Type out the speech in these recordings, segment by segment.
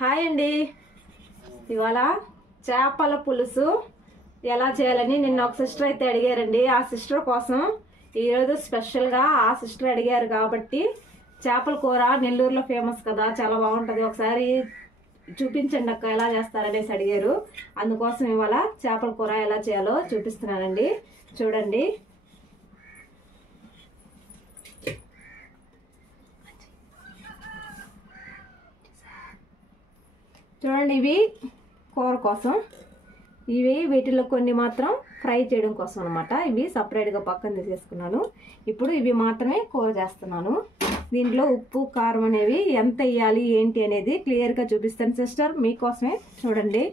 Hi అండి. ఇవాళ చేపల పులుసు ఎలా చేయాలని నిన్న ఒక సిస్టర్ అయితే అడిగారండి. ఆ సిస్టర్ కోసం ఈరోజు స్పెషల్గా ఆ సిస్టర్ అడిగారు కాబట్టి చేపల కూర నెల్లూరులో ఫేమస్ కదా, చాలా బాగుంటుంది, ఒకసారి చూపించండి అక్క ఎలా చేస్తారనేసి అడిగారు. అందుకోసం ఇవాళ చేపల కూర ఎలా చేయాలో చూపిస్తున్నానండి. చూడండి. చూడండి, ఇవి కూర కోసం, వీటిలో కొన్ని మాత్రం ఫ్రై చేయడం కోసం అనమాట. ఇవి సపరేట్గా పక్కన తీసేసుకున్నాను. ఇప్పుడు ఇవి మాత్రమే కూర చేస్తున్నాను. దీంట్లో ఉప్పు కారం అనేవి ఎంత వేయాలి ఏంటి అనేది క్లియర్గా చూపిస్తాను సిస్టర్, మీకోసమే. చూడండి.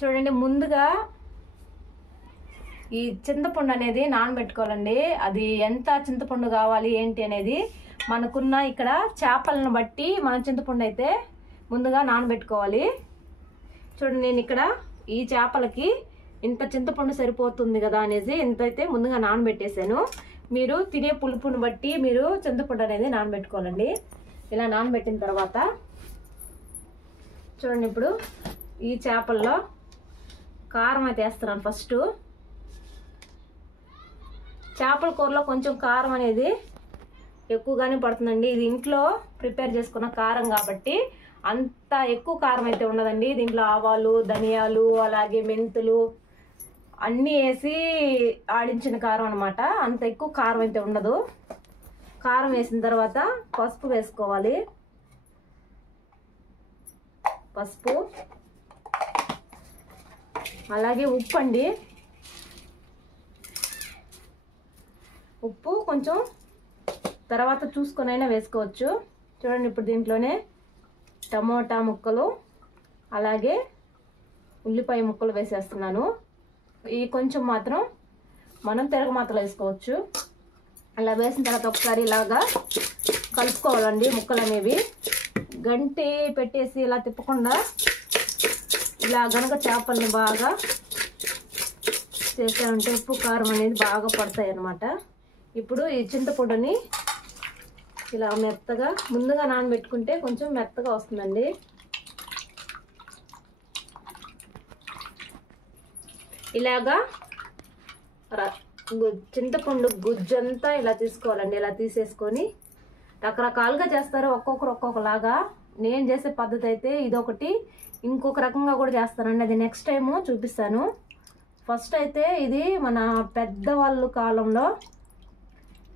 చూడండి, ముందుగా ఈ చింతపండు అనేది నానబెట్టుకోవాలండి. అది ఎంత చింతపండు కావాలి ఏంటి అనేది మనకున్న ఇక్కడ చేపలను బట్టి మనం చింతపండు అయితే ముందుగా నానబెట్టుకోవాలి. చూడండి, నేను ఇక్కడ ఈ చేపలకి ఇంత చింతపండు సరిపోతుంది కదా అనేసి ఇంతైతే ముందుగా నానబెట్టేసాను. మీరు తినే పులుపుని బట్టి మీరు చింతపండు అనేది నానబెట్టుకోవాలండి. ఇలా నానబెట్టిన తర్వాత చూడండి, ఇప్పుడు ఈ చేపల్లో కారం అయితే వేస్తున్నాను. ఫస్ట్ చేపల కూరలో కొంచెం కారం అనేది ఎక్కువగానే పడుతుందండి. ఇది ఇంట్లో ప్రిపేర్ చేసుకున్న కారం కాబట్టి అంత ఎక్కువ కారం అయితే ఉండదండి. దీంట్లో ఆవాలు, ధనియాలు, అలాగే మెంతులు అన్నీ వేసి ఆడించిన కారం అనమాట. అంత ఎక్కువ కారం అయితే ఉండదు. కారం వేసిన తర్వాత పసుపు వేసుకోవాలి. పసుపు, అలాగే ఉప్పు అండి. ఉప్పు కొంచెం తర్వాత చూసుకొని అయినా వేసుకోవచ్చు. చూడండి, ఇప్పుడు దీంట్లోనే టమోటా ముక్కలు అలాగే ఉల్లిపాయ ముక్కలు వేసేస్తున్నాను. ఈ కొంచెం మాత్రం మనం తిరగమాతలు వేసుకోవచ్చు. అలా వేసిన తర్వాత ఒకసారి ఇలాగా కలుపుకోవాలండి. ముక్కలు అనేవి గంటి పెట్టేసి ఇలా తిప్పకుండా ఇలా గనక చేపల్ని బాగా చేసామంటే ఉప్పు కారం అనేది బాగా పడతాయి అన్నమాట. ఇప్పుడు ఈ చింతపండుని ఇలా మెత్తగా ముందుగా నానబెట్టుకుంటే కొంచెం మెత్తగా వస్తుందండి. ఇలాగా చింతపండు గుజ్జంతా ఇలా తీసుకోవాలండి. ఇలా తీసేసుకొని రకరకాలుగా చేస్తారు, ఒక్కొక్కరు ఒక్కొక్కలాగా. నేను చేసే పద్ధతి అయితే ఇదొకటి, ఇంకొక రకంగా కూడా చేస్తానండి. అది నెక్స్ట్ టైము చూపిస్తాను. ఫస్ట్ అయితే ఇది మన పెద్దవాళ్ళు కాలంలో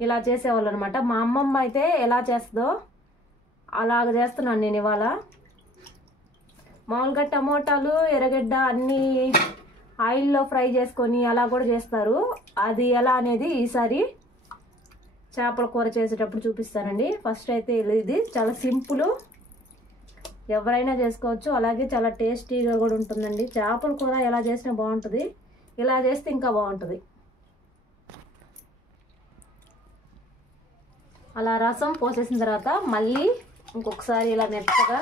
ఇలా చేసేవాళ్ళు అనమాట. మా అమ్మమ్మ అయితే ఎలా చేస్తుందో అలాగ చేస్తున్నాను నేను ఇవాళ. మామూలుగా టమోటాలు, ఎర్రగడ్డ అన్నీ ఆయిల్లో ఫ్రై చేసుకొని అలా కూడా చేస్తారు. అది ఎలా అనేది ఈసారి చేపల కూర చేసేటప్పుడు చూపిస్తానండి. ఫస్ట్ అయితే ఇది చాలా సింపుల్, ఎవరైనా చేసుకోవచ్చు. అలాగే చాలా టేస్టీగా కూడా ఉంటుందండి. చేపల కూర ఎలా చేసినా బాగుంటుంది, ఇలా చేస్తే ఇంకా బాగుంటుంది. అలా రసం పోసేసిన తర్వాత మళ్ళీ ఇంకొకసారి ఇలా మెత్తగా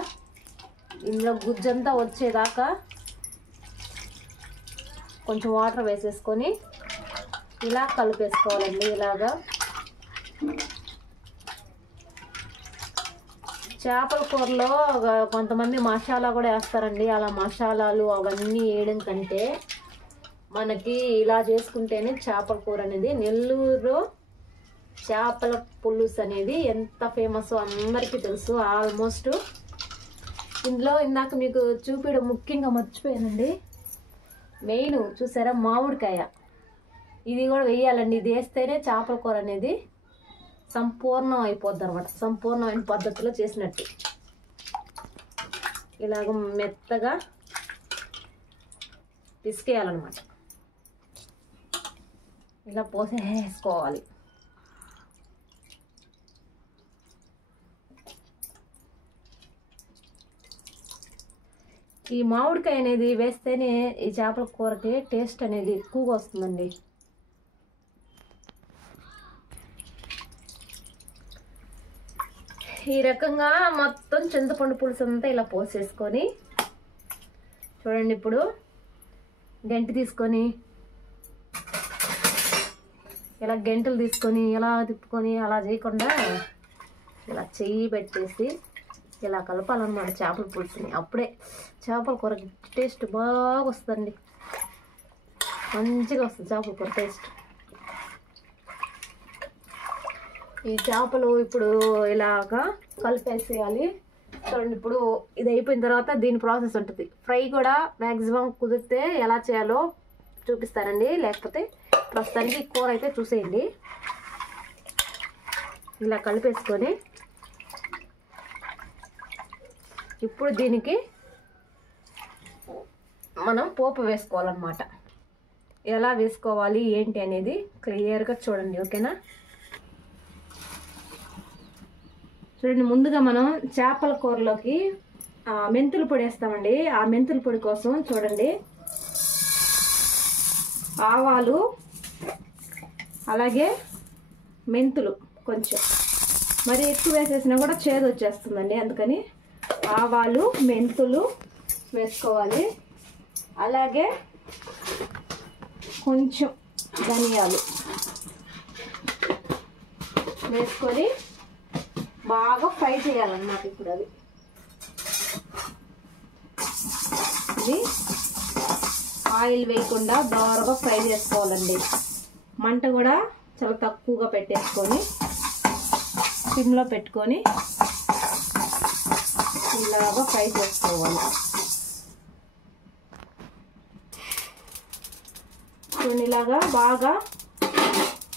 ఇందులో గుజ్జంతా వచ్చేదాకా కొంచెం వాటర్ వేసేసుకొని ఇలా కలిపేసుకోవాలండి. ఇలాగా చేపల కూరలో కొంతమంది మసాలా కూడా వేస్తారండి. అలా మసాలాలు అవన్నీ వేయడం కంటే మనకి ఇలా చేసుకుంటేనే చేపల కూర అనేది, నెల్లూరు చేపల పులుసు అనేది ఎంత ఫేమస్ అందరికీ తెలుసు ఆల్మోస్ట్. ఇందులో ఇందాక మీకు చూపించడం ముఖ్యంగా మర్చిపోయానండి. మెయిన్ చూసారా, మామిడికాయ. ఇది కూడా వేయాలండి. ఇది వేస్తేనే చేపల కూర అనేది సంపూర్ణం అయిపోద్ది అనమాట. సంపూర్ణమైన పద్ధతిలో చేసినట్టు ఇలాగ మెత్తగా పిసికేయాలన్నమాట. ఇలా పోసేసుకోవాలి. ఈ మామిడికాయ అనేది వేస్తేనే ఈ చేపల కూరకి టేస్ట్ అనేది ఎక్కువగా వస్తుందండి. ఈ రకంగా మొత్తం చింతపండు పులుసు అంతా ఇలా పోసేసుకొని చూడండి, ఇప్పుడు గంటి తీసుకొని ఇలా గంటలు తీసుకొని ఇలా తిప్పుకొని అలా చేయకుండా ఇలా చెయ్యి పెట్టేసి ఇలా కలపాలన్నమాట చేపల పులుసుని. అప్పుడే చేపల కూర టేస్ట్ బాగా వస్తుందండి, మంచిగా వస్తుంది చేపల కూర టేస్ట్. ఈ చేపలు ఇప్పుడు ఇలాగా కలిపేసేయాలి. చూడండి, ఇప్పుడు ఇది అయిపోయిన తర్వాత దీని ప్రాసెస్ ఉంటుంది. ఫ్రై కూడా మ్యాక్సిమం కుదిరితే ఎలా చేయాలో చూపిస్తానండి, లేకపోతే ప్రస్తుతానికి కూర అయితే చూసేయండి. ఇలా కలిపేసుకొని ఇప్పుడు దీనికి మనం పోపు వేసుకోవాలన్నమాట. ఎలా వేసుకోవాలి ఏంటి అనేది క్లియర్గా చూడండి, ఓకేనా? చూడండి, ముందుగా మనం చేపల కూరలోకి మెంతుల పొడి వేస్తామండి. ఆ మెంతుల పొడి కోసం చూడండి, ఆవాలు అలాగే మెంతులు కొంచెం మరి ఎక్కువ వేసేసినా కూడా చేదు వచ్చేస్తుందండి, అందుకని ఆవాలు మెంతులు వేసుకోవాలి. అలాగే కొంచెం ధనియాలు వేసుకొని బాగా ఫ్రై చేయాలన్నమాట. ఇప్పుడు అది ఇది ఆయిల్ వేయకుండా దోరగా ఫ్రై చేసుకోవాలండి. మంట కూడా చాలా తక్కువగా పెట్టేసుకొని సిమ్లో పెట్టుకొని ఇలాగా ఫ్రై చేసుకోవాలి. చూడండి, ఇలాగా బాగా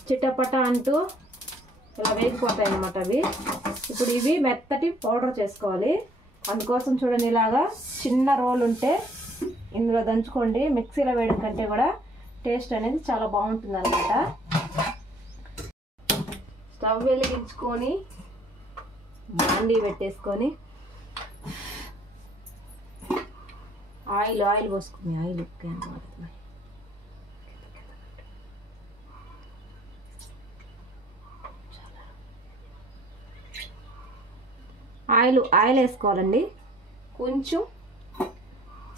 చిట్టపట అంటూ ఇలా వేగిపోతాయి అన్నమాట అవి. ఇప్పుడు ఇవి మెత్తటి పౌడర్ చేసుకోవాలి. అందుకోసం చూడండి, ఇలాగా చిన్న రోల్ ఉంటే ఇందులో దంచుకోండి. మిక్సీలో వేయడం కంటే కూడా టేస్ట్ అనేది చాలా బాగుంటుంది అన్నమాట. స్టవ్ వెలిగించుకొని బాండీ పెట్టేసుకొని ఆయిల్ పోసుకుని ఆయిల్ ఉక్కే అన్నమాట. ఆయిల్ వేసుకోవాలండి. కొంచెం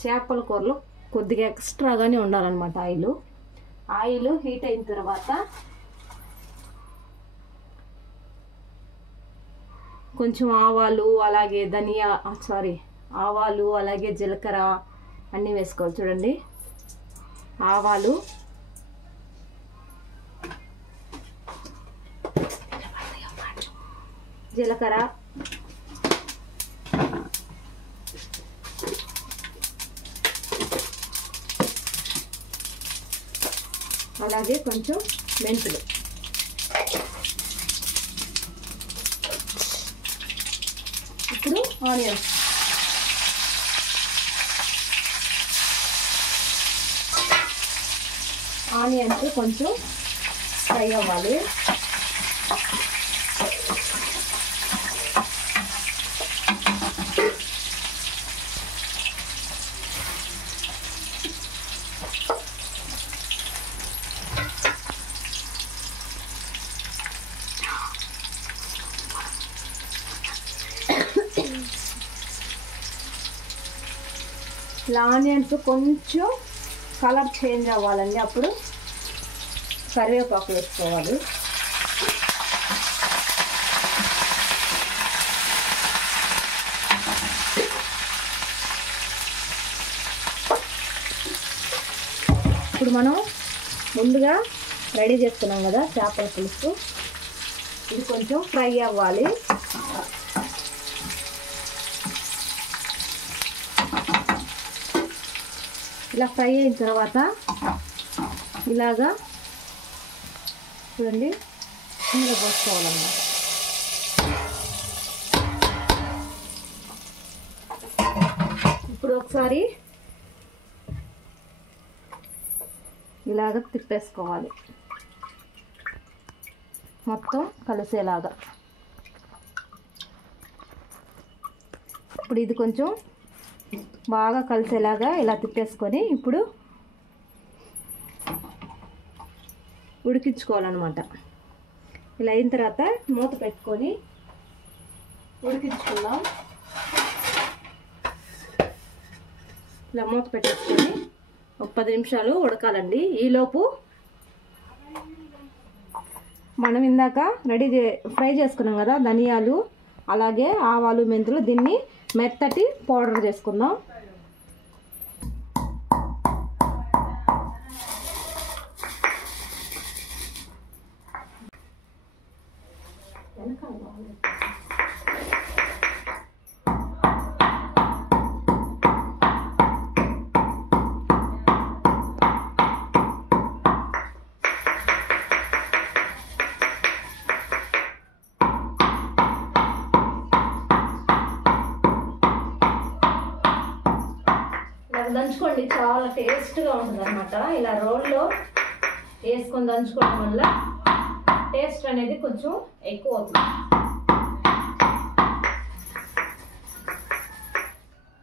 చేపల కూరలో కొద్దిగా ఎక్స్ట్రాగానే ఉండాలన్నమాట ఆయిల్ హీట్ అయిన తర్వాత కొంచెం ఆవాలు అలాగే ఆవాలు అలాగే జీలకర్ర అన్నీ వేసుకోవాలి. చూడండి, ఆవాలు జీలకర్ర అలాగే కొంచెం మెంతులు, ఇప్పుడు ఆనియన్స్ కొంచెం ఫ్రై అవ్వాలి. ఆనియన్స్ కొంచెం కలర్ చేంజ్ అవ్వాలండి, అప్పుడు కరివేపాకు వేసుకోవాలి. ఇప్పుడు మనం ముందుగా రెడీ చేసుకున్నాం కదా చేపల పులుసు, ఇది కొంచెం ఫ్రై అవ్వాలి. ఇలా ఫ్రై అయిన తర్వాత ఇలాగా చూడండి ఇందులో పోసుకోవాలన్నమాట. ఇప్పుడు ఒకసారి ఇలాగ తిప్పేసుకోవాలి మొత్తం కలిసేలాగా. ఇప్పుడు ఇది కొంచెం బాగా కలిసేలాగా ఇలా తిప్పేసుకొని ఇప్పుడు ఉడికించుకోవాలన్నమాట. ఇలా అయిన తర్వాత మూత పెట్టుకొని ఉడికించుకుందాం. ఇలా మూత పెట్టేసుకొని ఒక 10 నిమిషాలు ఉడకాలండి. ఈలోపు మనం ఇందాక ఫ్రై చేసుకున్నాం కదా ధనియాలు, అలాగే ఆవాలు, మెంతులు, దీన్ని మెత్తటి పౌడర్ చేసుకుందాం. దంచుకోండి, చాలా టేస్ట్గా ఉంటుంది అనమాట. ఇలా రోల్లో వేసుకొని దంచుకోవడం వల్ల టేస్ట్ అనేది కొంచెం ఎక్కువ అవుతుంది.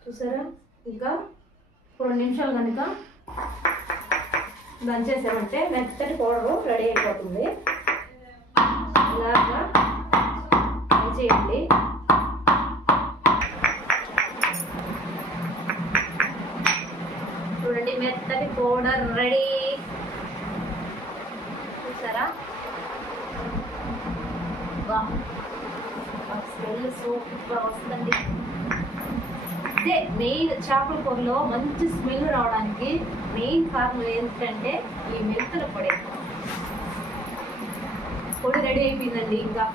చూసారా, ఇంకా 2 నిమిషాలు కనుక దంచేసామంటే మెత్తటి పౌడరు రెడీ అయిపోతుంది. ఇలాగా చేయండి. చూడండి, మెత్తటి పౌడర్ రెడీ. చూసారా, స్మెల్ సూపర్గా వస్తుంది. ఇదే మెయిన్ చేపల కూరలో మంచి స్మెల్ రావడానికి మెయిన్ కారణం ఏంటంటే ఈ మెంతుల పొడి. పొడి రెడీ అయిపోయిందండి. ఇంకా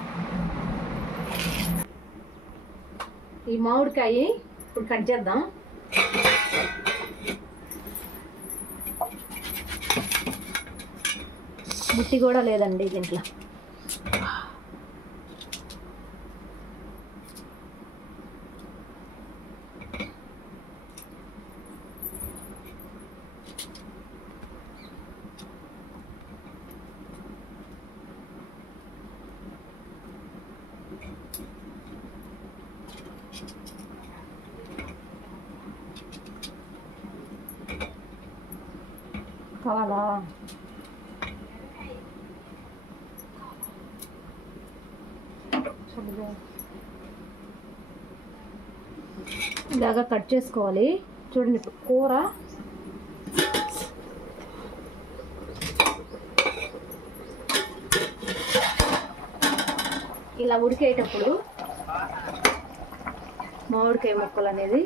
ఈ మామిడికాయ ఇప్పుడు కట్ చేద్దాం. ముట్టి కూడా లేదండి దీంట్లో. కావాలా? ఇలాగా కట్ చేసుకోవాలి. చూడండి, ఇప్పుడు కూర ఇలా ఉడికేటప్పుడు మామిడికాయ ముక్కలు అనేది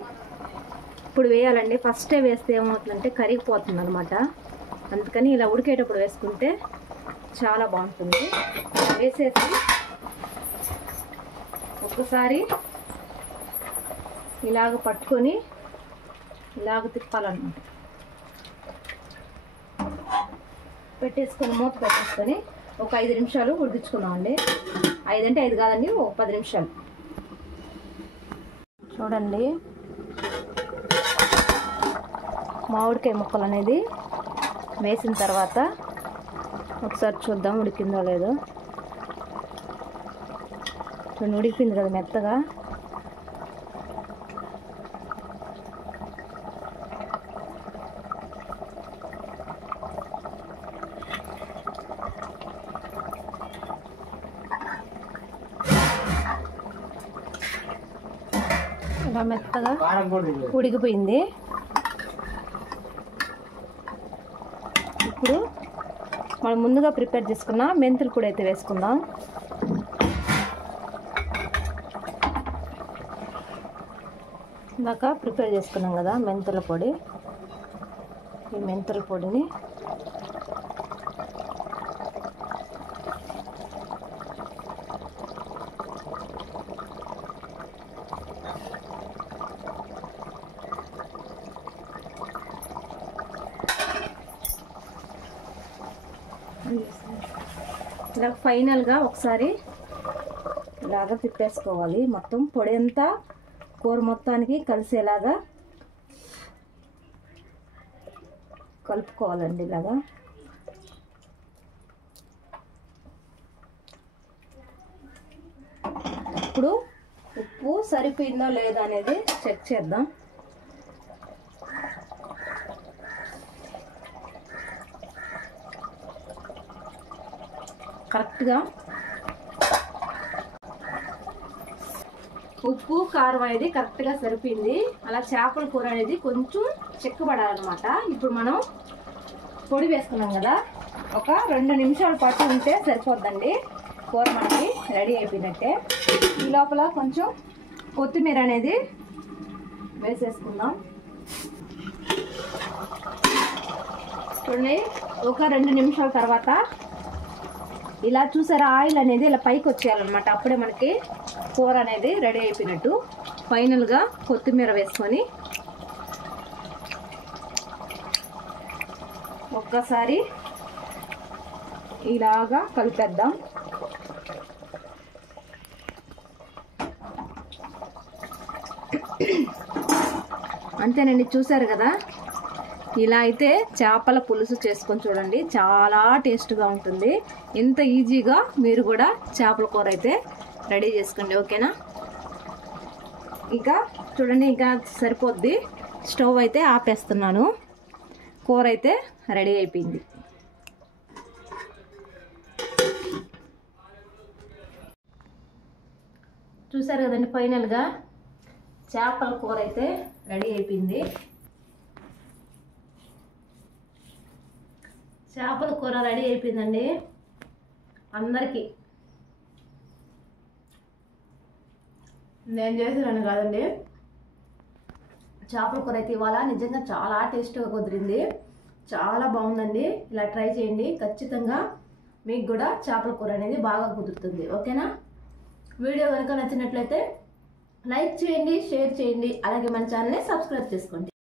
ఇప్పుడు వేయాలండి. ఫస్టే వేస్తే ఏమవుతుందంటే కరిగిపోతుంది అనమాట. అందుకని ఇలా ఉడికేటప్పుడు వేసుకుంటే చాలా బాగుంటుంది. వేసేసి ఒక్కసారి ఇలాగ పట్టుకొని ఇలాగ తిప్పాలన్నమాట. పెట్టేసుకొని మూత పెట్టేసుకొని ఒక 5 నిమిషాలు ఉడికించుకుందామండి. 5 అంటే 5 కాదండి, ఒక 10 నిమిషాలు. చూడండి, మామిడికాయ ముక్కలు అనేది వేసిన తర్వాత ఒకసారి చూద్దాం ఉడికిందో లేదో. చూడండి, ఉడికిపోయింది కదా మెత్తగా. ఇలా మెత్తగా ఉడికిపోయింది. ఇప్పుడు మనం ముందుగా ప్రిపేర్ చేసుకున్న మెంతుల పొడి అయితే వేసుకుందాం. ఇందాక ప్రిపేర్ చేసుకున్నాం కదా మెంతుల పొడి. ఈ మెంతుల పొడిని ఇలా ఫైనల్గా ఒకసారి ఇలాగా తిప్పేసుకోవాలి. మొత్తం పొడి అంతా కూర మొత్తానికి కలిసేలాగా కలుపుకోవాలండి. ఇలాగా ఇప్పుడు ఉప్పు సరిపోయిందా లేదా అనేది చెక్ చేద్దాం. కరెక్ట్గా ఉప్పు కారం అనేది కరెక్ట్గా సరిపోయింది. అలా చేపల కూర అనేది కొంచెం చిక్కబడాలన్నమాట. ఇప్పుడు మనం పొడి వేసుకున్నాం కదా, ఒక 2 నిమిషాల పాటు ఉంటే సరిపోద్దండి. కూర మనకి రెడీ అయిపోయినట్టే. ఈ లోపల కొంచెం కొత్తిమీర అనేది వేసేసుకుందాం. చూడండి, ఒక 2 నిమిషాల తర్వాత ఇలా చూసారా, ఆయిల్ అనేది ఇలా పైకి వచ్చేయాలన్నమాట. అప్పుడే మనకి కూర అనేది రెడీ అయిపోయినట్టు. ఫైనల్గా కొత్తిమీర వేసుకొని ఒక్కసారి ఇలాగా కలిపేద్దాం. అంతేనండి, చూసారు కదా, ఇలా అయితే చేపల పులుసు చేసుకొని చూడండి, చాలా టేస్ట్గా ఉంటుంది. ఇంత ఈజీగా మీరు కూడా చేపల కూర అయితే రెడీ చేసుకోండి. ఓకేనా? ఇంకా చూడండి, ఇంకా సరిపోద్ది. స్టవ్ అయితే ఆపేస్తున్నాను. కూర అయితే రెడీ అయిపోయింది. చూసారు కదండి, ఫైనల్గా చేపల కూర అయితే రెడీ అయిపోయింది. చేపల కూర రెడీ అయిపోయిందండి. అందరికీ నేను చేసినాను కాదండి, చేపల కూర అయితే ఇవాళ నిజంగా చాలా టేస్ట్గా కుదిరింది. చాలా బాగుందండి. ఇలా ట్రై చేయండి, ఖచ్చితంగా మీకు కూడా చేపల కూర అనేది బాగా కుదురుతుంది. ఓకేనా? వీడియో కనుక నచ్చినట్లయితే లైక్ చేయండి, షేర్ చేయండి, అలాగే మన ఛానల్ని సబ్స్క్రైబ్ చేసుకోండి.